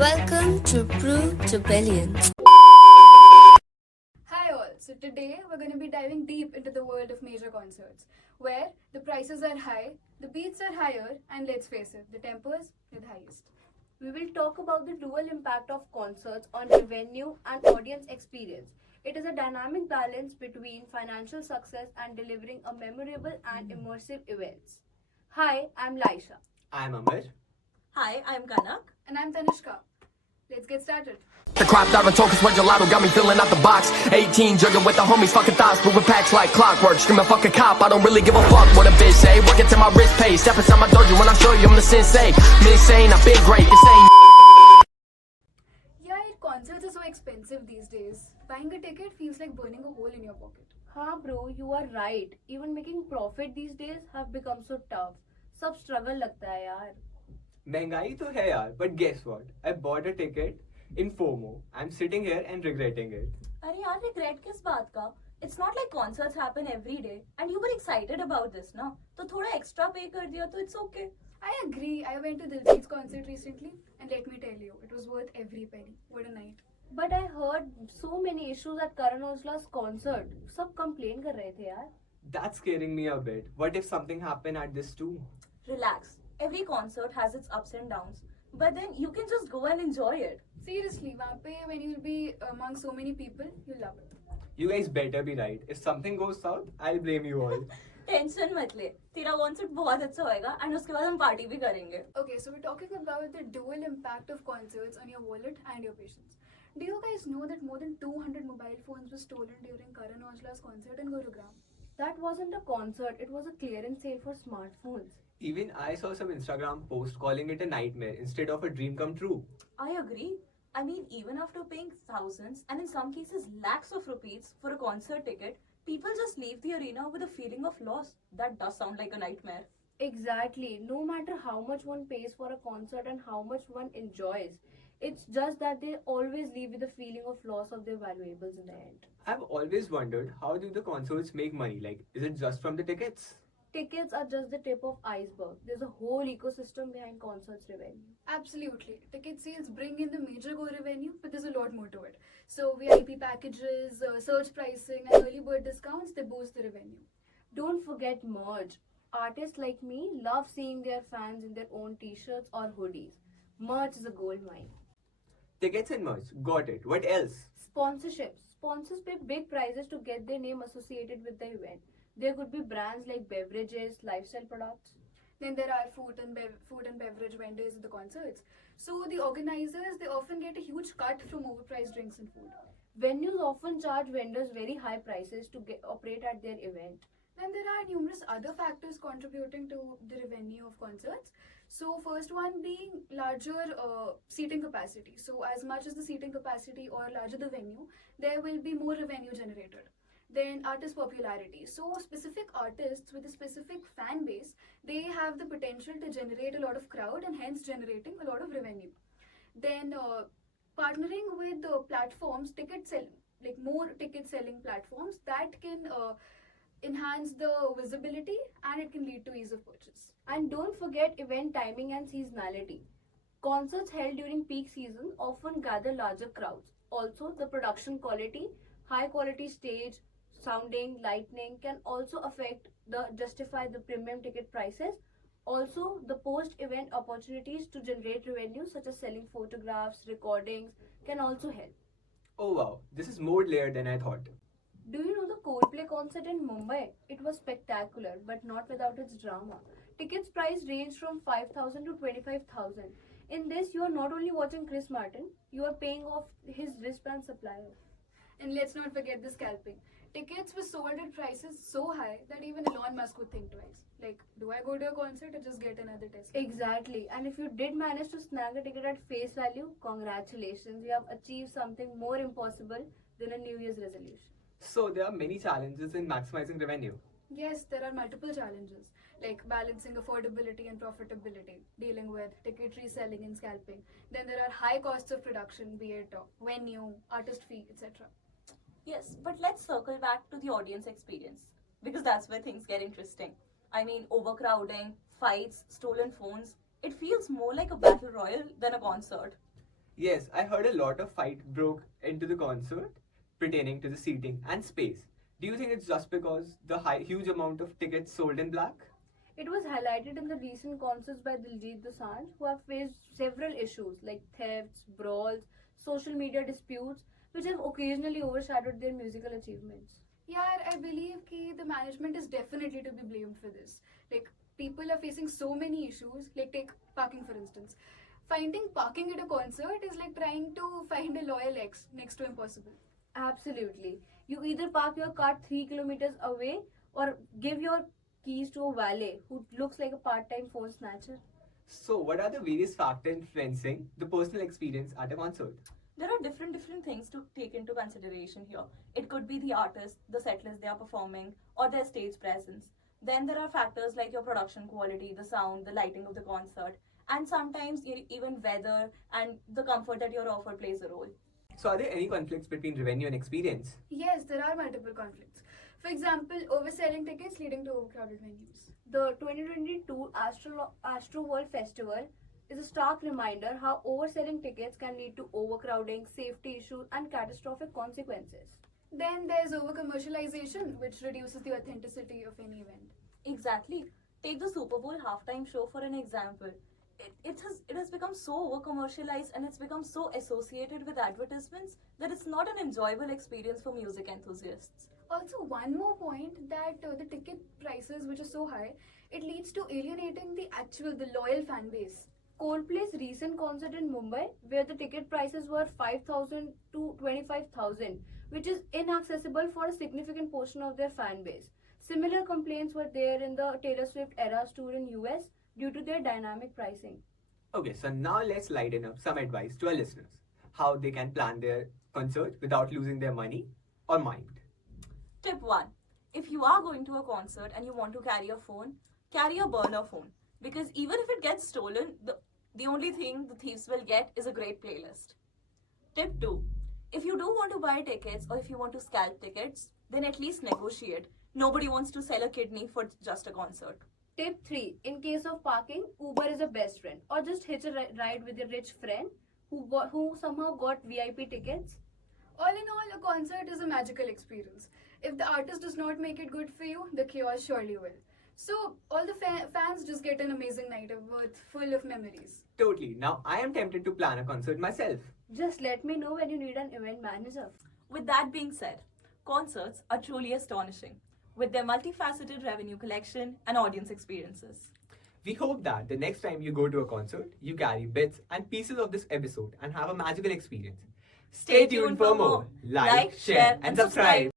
Welcome to Brew to Billions. Hi all. So today we're going to be diving deep into the world of major concerts, where the prices are high, the beats are higher, and let's face it, the tempos are the highest. We will talk about the dual impact of concerts on revenue and audience experience. It is a dynamic balance between financial success and delivering a memorable and immersive events. Hi, I'm Laisha. I'm Amar. Hi, I'm Kanak. And I'm Tanishka. Let's get started. The crop Naruto, cause when gelato got me filling out the box. 18, jugging with the homies, fucking thoughts, moving packs like clockwork. Screaming fuck a cop, I don't really give a fuck what a bitch say. Working till my wrist pay, step inside my dojo when I show you I'm the sensei. Me insane, I've been great, insane. Yeah, concerts are so expensive these days. Buying a ticket feels like burning a hole in your pocket. हाँ bro, you are right. Even making profit these days have become so tough. सब struggle लगता है यार. महंगाई तो है यार, but guess what? I bought a ticket in FOMO. I'm sitting here and regretting it. अरे यार regret किस बात का? It's not like concerts happen every day and you were excited about this ना? तो थोड़ा extra pay कर दिया तो it's okay. I agree. I went to Diljit's concert recently, and let me tell you, it was worth every penny. What a night. But I heard so many issues at Karan Aujla's concert. सब complain कर रहे थे यार. That's scaring me a bit. What if something happened at this too? Relax. Every concert has its ups and downs. But then you can just go and enjoy it. Seriously, वहाँ पे when you'll be among so many people, you'll love it. You guys better be right. If something goes south, I'll blame you all. Tension मत ले. तेरा concert बहुत अच्छा होएगा and उसके बाद हम party भी करेंगे. Okay, so we're talking about the dual impact of concerts on your wallet and your patience. Do you guys know that more than 200 mobile phones were stolen during Karan Aujla's concert in Gurugram? That wasn't a concert. It was a clearance sale for smartphones. Even I saw some Instagram post calling it a nightmare instead of a dream come true. I agree. I mean, even after paying thousands and in some cases lakhs of rupees for a concert ticket, people just leave the arena with a feeling of loss. That does sound like a nightmare. Exactly. No matter how much one pays for a concert and how much one enjoys, it's just that they always leave with a feeling of loss of their valuables in the end. I've always wondered, how do the concerts make money? Like, is it just from the tickets? Tickets are just the tip of iceberg. There's a whole ecosystem behind concerts revenue. Absolutely. Ticket sales bring in the major go revenue, but there's a lot more to it. So VIP packages, surge pricing, and early bird discounts, they boost the revenue. Don't forget merch. Artists like me love seeing their fans in their own t-shirts or hoodies. Merch is a gold mine. Tickets and merch. Got it. What else? Sponsorships. Sponsors pay big prices to get their name associated with the event. There could be brands like beverages, lifestyle products. Then there are food and beverage vendors at the concerts. So the organizers, they often get a huge cut from overpriced drinks and food. Venues often charge vendors very high prices to operate at their event. Then there are numerous other factors contributing to the revenue of concerts. So first one being larger seating capacity. So as much as the seating capacity or larger the venue, there will be more revenue generated. Then artist popularity. So specific artists with a specific fan base, they have the potential to generate a lot of crowd and hence generating a lot of revenue. Then partnering with platforms, ticket selling, like more ticket selling platforms that can enhance the visibility and it can lead to ease of purchase. And don't forget event timing and seasonality. Concerts held during peak season often gather larger crowds. Also, the production quality, high quality stage, sounding, lighting can also affect the justify the premium ticket prices. Also, the post-event opportunities to generate revenue such as selling photographs, recordings can also help. Oh wow, this is more layered than I thought. Do you know the Coldplay concert in Mumbai? It was spectacular, but not without its drama. Tickets price ranged from 5,000 to 25,000. In this, you are not only watching Chris Martin, you are paying off his wristband supplier. And let's not forget the scalping. Tickets were sold at prices so high that even Elon Musk would think twice. Like, do I go to a concert or just get another Tesla? Exactly. And if you did manage to snag a ticket at face value, congratulations. You have achieved something more impossible than a New Year's resolution. So there are many challenges in maximizing revenue. Yes, there are multiple challenges like balancing affordability and profitability, dealing with ticket reselling and scalping. Then there are high costs of production, be it venue, artist fee, etc. Yes, but let's circle back to the audience experience because that's where things get interesting. I mean, overcrowding, fights, stolen phones. It feels more like a battle royal than a concert. Yes, I heard a lot of fight broke into the concert pertaining to the seating and space. Do you think it's just because the huge amount of tickets sold in black? It was highlighted in the recent concerts by Diljit Dosanjh, who have faced several issues like thefts, brawls, social media disputes, which have occasionally overshadowed their musical achievements. Yeah, I believe ki the management is definitely to be blamed for this. Like, people are facing so many issues. Like, take parking for instance. Finding parking at a concert is like trying to find a loyal ex, next to impossible. Absolutely. You either park your car 3 kilometers away or give your keys to a valet who looks like a part-time phone snatcher. So, what are the various factors influencing the personal experience at a concert? There are different things to take into consideration here. It could be the artist, the set list they are performing, or their stage presence. Then there are factors like your production quality, the sound, the lighting of the concert, and sometimes even weather and the comfort that you're offered plays a role. So, are there any conflicts between revenue and experience? Yes, there are multiple conflicts. For example, overselling tickets leading to overcrowded venues. The 2022 Astro World Festival is a stark reminder how overselling tickets can lead to overcrowding, safety issues, and catastrophic consequences. Then there's over-commercialization, which reduces the authenticity of any event. Exactly. Take the Super Bowl halftime show for an example. It has become so over commercialized and it's become so associated with advertisements that it's not an enjoyable experience for music enthusiasts. Also, one more point that the ticket prices, which are so high, it leads to alienating the loyal fan base. Coldplay's recent concert in Mumbai, where the ticket prices were 5,000 to 25,000, which is inaccessible for a significant portion of their fan base. Similar complaints were there in the Taylor Swift Eras tour in US due to their dynamic pricing. Okay, so now let's lighten up some advice to our listeners how they can plan their concert without losing their money or mind. Tip 1. If you are going to a concert and you want to carry a phone, carry a burner phone. Because even if it gets stolen, the only thing the thieves will get is a great playlist. Tip 2. If you do want to buy tickets or if you want to scalp tickets, then at least negotiate. Nobody wants to sell a kidney for just a concert. Tip 3. In case of parking, Uber is a best friend, or just hitch a ride with your rich friend who somehow got VIP tickets. All in all, a concert is a magical experience. If the artist does not make it good for you, the chaos surely will. So, all the fans just get an amazing night of worth full of memories. Totally. Now I am tempted to plan a concert myself. Just let me know when you need an event manager. With that being said, concerts are truly astonishing with their multifaceted revenue collection and audience experiences. We hope that the next time you go to a concert, you carry bits and pieces of this episode and have a magical experience. Stay tuned for more. Like, share, and subscribe.